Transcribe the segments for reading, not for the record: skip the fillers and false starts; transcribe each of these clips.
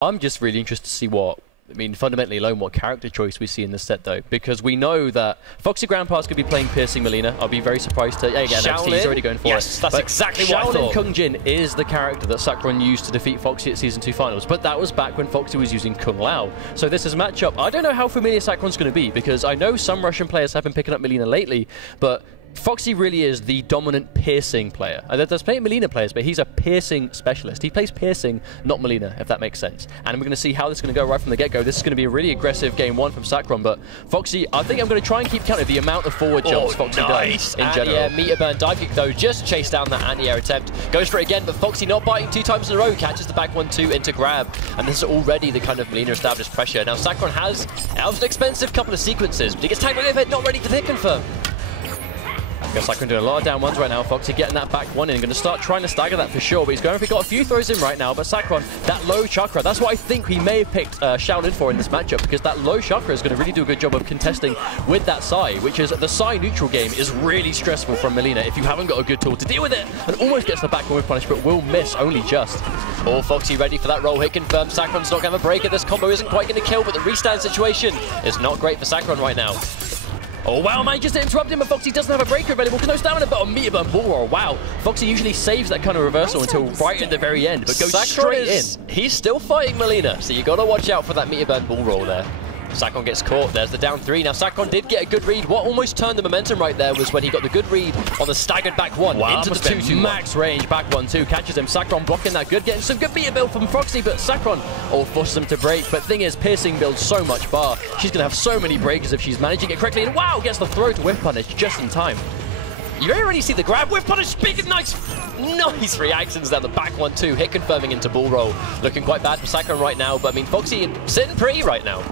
I'm just really interested to see fundamentally alone, what character choice we see in this set, though, because we know that AF0xyGrampa is going to be playing Piercing Melina. I'll be very surprised to... Yeah, again, he's already going for it. Yes, that's exactly what I thought. Kung Jin is the character that Sakuron used to defeat Foxy at Season 2 Finals, but that was back when Foxy was using Kung Lao. So this is a matchup. I don't know how familiar Sakuron's going to be, because I know some Russian players have been picking up Melina lately, but Foxy really is the dominant piercing player. There's plenty of Melina players, but he's a piercing specialist. He plays piercing, not Melina, if that makes sense. And we're going to see how this is going to go right from the get-go. This is going to be a really aggressive game one from Sakuron, but Foxy, I think I'm going to try and keep count of the amount of forward jumps Foxy does in general. Yeah, meter burn dive kick, though, just chased down that anti-air attempt. Goes for it again, but Foxy not biting 2 times in a row. Catches the back 1-2 into grab. And this is already the kind of Melina established pressure. Now, Sakuron has an expensive couple of sequences, but he gets tagged by the overhead, not ready for the hit confirm. I guess Sakuron doing a lot of down ones right now. Foxy getting that back one in. Going to start trying to stagger that for sure. But he's going for got a few throws in right now. But Sakuron, that low chakra, that's what I think he may have picked Shaolin for in this matchup. Because that low chakra is going to really do a good job of contesting with that Psy. Which is the Psy neutral game is really stressful from Melina if you haven't got a good tool to deal with it. And almost gets the back one with punish, but will miss only just. Oh, Foxy ready for that roll hit confirmed. Sakuron's not going to have a breaker. This combo isn't quite going to kill, but the restand situation is not great for Sakuron right now. Oh wow, man, just interrupt him, but Foxy doesn't have a breaker available because no stamina, but a meter burn ball roll. Wow, Foxy usually saves that kind of reversal until right at the very end, but goes straight in. He's still fighting Melina, so you got to watch out for that meter burn ball roll there. Sakuron gets caught. There's the down 3. Now, Sakuron did get a good read. What almost turned the momentum right there was when he got the good read on the staggered back 1 into the 2-2 max range back 1-2. Catches him. Sakuron blocking that good. Getting some good meter build from Foxy, but Sakuron forces him to break. But thing is, Piercing builds so much bar. She's going to have so many breakers if she's managing it correctly. And wow, gets the throw to whip punish just in time. You already see the grab, whip punish, big and nice reactions down the back 1-2. Hit confirming into ball roll. Looking quite bad for Sakuron right now, but I mean, Foxy sitting pretty right now.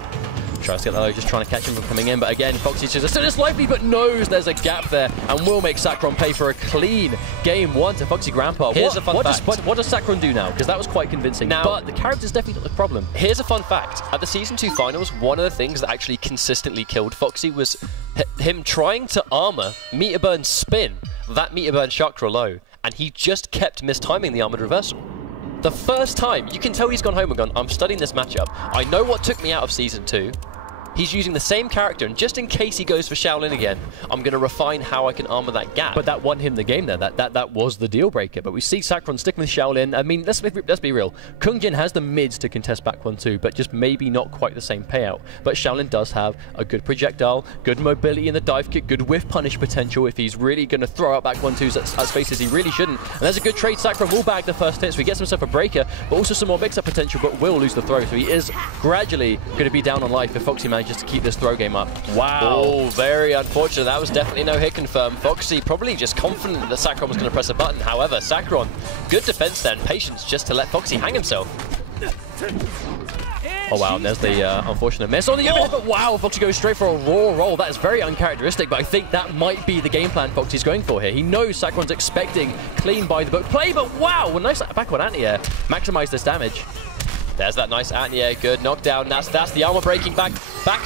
Tries to get that low, just trying to catch him from coming in, but again, Foxy's just still lively, but knows there's a gap there, and will make Sakuron pay for a clean game 1 to AF0xyGrampa. Here's a fun fact. What does Sakuron do now? Because that was quite convincing, now, but the character's definitely not the problem. Here's a fun fact. At the Season 2 Finals, one of the things that actually consistently killed Foxy was him trying to armor meter burn spin, that meter burn chakra low, and he just kept mistiming the armored reversal. The first time, you can tell he's gone home and gone, I'm studying this matchup. I know what took me out of Season 2. He's using the same character, and just in case he goes for Shaolin again, I'm going to refine how I can armor that gap. But that won him the game there. That was the deal breaker. But we see Sakuron sticking with Shaolin. I mean, let's be real. Kung Jin has the mids to contest back 1-2, but just maybe not quite the same payout. But Shaolin does have a good projectile, good mobility in the dive kick, good whiff punish potential if he's really going to throw out back 1-2s at spaces he really shouldn't. And there's a good trade. Sakuron will bag the first hit, so he gets himself a breaker, but also some more mix-up potential, but will lose the throw. So he is gradually going to be down on life if Foxy manages to keep this throw game up. Wow. Oh, very unfortunate. That was definitely no hit confirmed. Foxy probably just confident that Sakuron was going to press a button. However, Sakuron, good defense then. Patience just to let Foxy hang himself. Oh wow, and there's the unfortunate miss on the overhead, but wow, Foxy goes straight for a raw roll. That is very uncharacteristic, but I think that might be the game plan Foxy's going for here. He knows Sakuron's expecting clean by the book play, but wow, a nice backward anti-air. Maximize this damage. There's that nice anti-air, good knockdown. That's the armor breaking back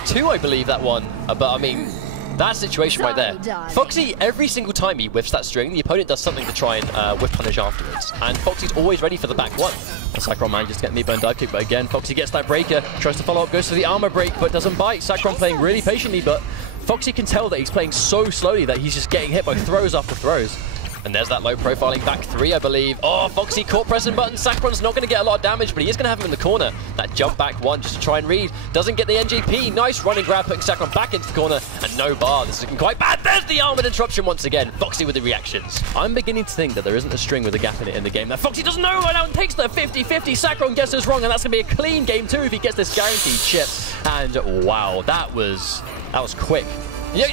2, I believe, that one. But I mean, that situation right there. Foxy, every single time he whiffs that string, the opponent does something to try and whiff punish afterwards. And Foxy's always ready for the back 1. Sakuron manages to get the burn dive kick, but again, Foxy gets that breaker, tries to follow up, goes for the armor break, but doesn't bite. Sakuron playing really patiently, but Foxy can tell that he's playing so slowly that he's just getting hit by throws after throws. And there's that low profiling back 3, I believe. Oh, Foxy caught pressing button. Sakuron's not going to get a lot of damage, but he is going to have him in the corner. That jump back 1 just to try and read. Doesn't get the NGP. Nice running grab, putting Sakuron back into the corner. And no bar. This is looking quite bad. There's the armored interruption once again. Foxy with the reactions. I'm beginning to think that there isn't a string with a gap in it in the game. That Foxy doesn't know right now and takes the 50-50. Sakuron gets this wrong, and that's going to be a clean game 2 if he gets this guaranteed chip. And wow, that was quick. Yeah.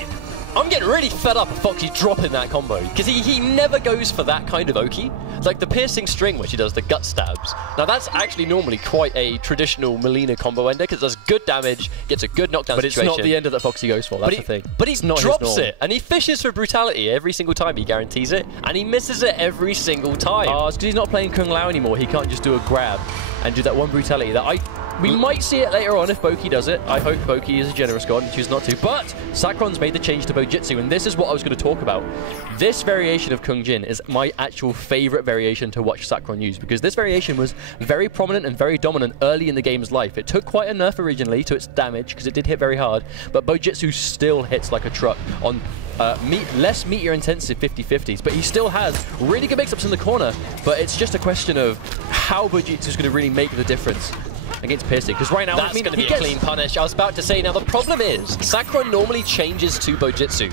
I'm getting really fed up of Foxy dropping that combo, because he never goes for that kind of Oki. Like the piercing string, which he does the gut stabs. Now that's actually normally quite a traditional Melina combo ender, because it does good damage, gets a good knockdown situation. But it's not the ender that Foxy goes for, that's the thing. But he drops it, and he fishes for brutality every single time, he guarantees it, and he misses it every single time. Oh, it's because he's not playing Kung Lao anymore. He can't just do a grab and do that one brutality that We might see it later on if Boki does it. I hope Boki is a generous god and chooses not to. But Sakron's made the change to Bojitsu, and this is what I was going to talk about. This variation of Kung Jin is my actual favorite variation to watch Sakron use, because this variation was very prominent and very dominant early in the game's life. It took quite a nerf originally to its damage, because it did hit very hard, but Bojitsu still hits like a truck on less meteor intensive 50-50s, but he still has really good mix-ups in the corner, but it's just a question of how Bojitsu is going to really make the difference against Piercy, because right now that's going to be a clean punish. I was about to say, now the problem is Sakron normally changes to Bojitsu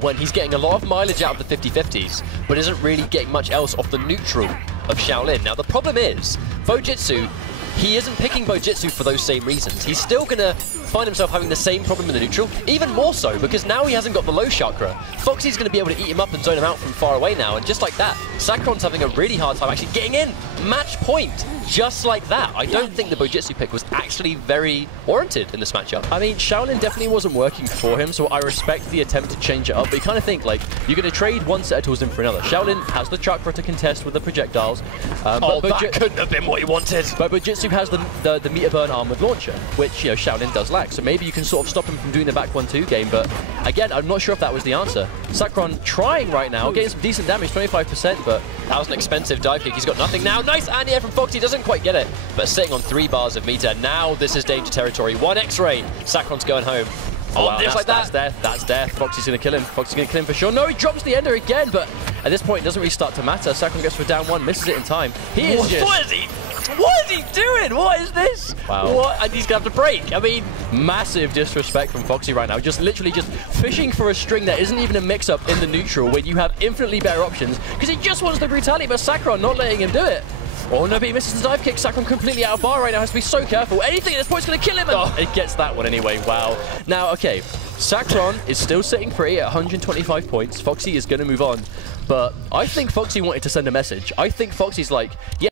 when he's getting a lot of mileage out of the 50-50s, but isn't really getting much else off the neutral of Shaolin. Now the problem is Bojitsu, he isn't picking Bojitsu for those same reasons. He's still going to find himself having the same problem in the neutral, even more so, because now he hasn't got the low chakra. Foxy's going to be able to eat him up and zone him out from far away now, and just like that, Sakron's having a really hard time actually getting in. Match point, just like that. I don't think the Bojitsu pick was actually very warranted in this matchup. I mean, Shaolin definitely wasn't working for him, so I respect the attempt to change it up, but you kind of think, like, you're going to trade one set of tools in for another. Shaolin has the chakra to contest with the projectiles. But that couldn't have been what he wanted. But Bojitsu has the meter burn armored launcher, which, you know, Shaolin does lack. So maybe you can sort of stop him from doing the back 1-2 game, but again, I'm not sure if that was the answer. Sakron trying right now, getting some decent damage, 25%, but that was an expensive dive kick. He's got nothing now. Nice anti-air from Foxy, doesn't quite get it, but sitting on 3 bars of meter. Now this is danger territory. 1 X-ray. Sakron's going home. Oh, wow, just like that. That's death. That's death. Foxy's going to kill him. Foxy's going to kill him for sure. No, he drops the ender again, but at this point, it doesn't really start to matter. Sakron gets for down 1, misses it in time. He is just... What is he doing? What is this? Wow. What? And he's going to have to break. I mean... Massive disrespect from Foxy right now. Just literally just fishing for a string that isn't even a mix-up in the neutral when you have infinitely better options, because he just wants the brutality, but Sakron not letting him do it. Oh no, but he misses the dive kick. Sakron completely out of bar right now. Has to be so careful. Anything at this point is going to kill him. And it gets that one anyway. Wow. Now, okay, Sakron is still sitting pretty at 125 points. Foxy is going to move on. But I think Foxy wanted to send a message. I think Foxy's like, yeah,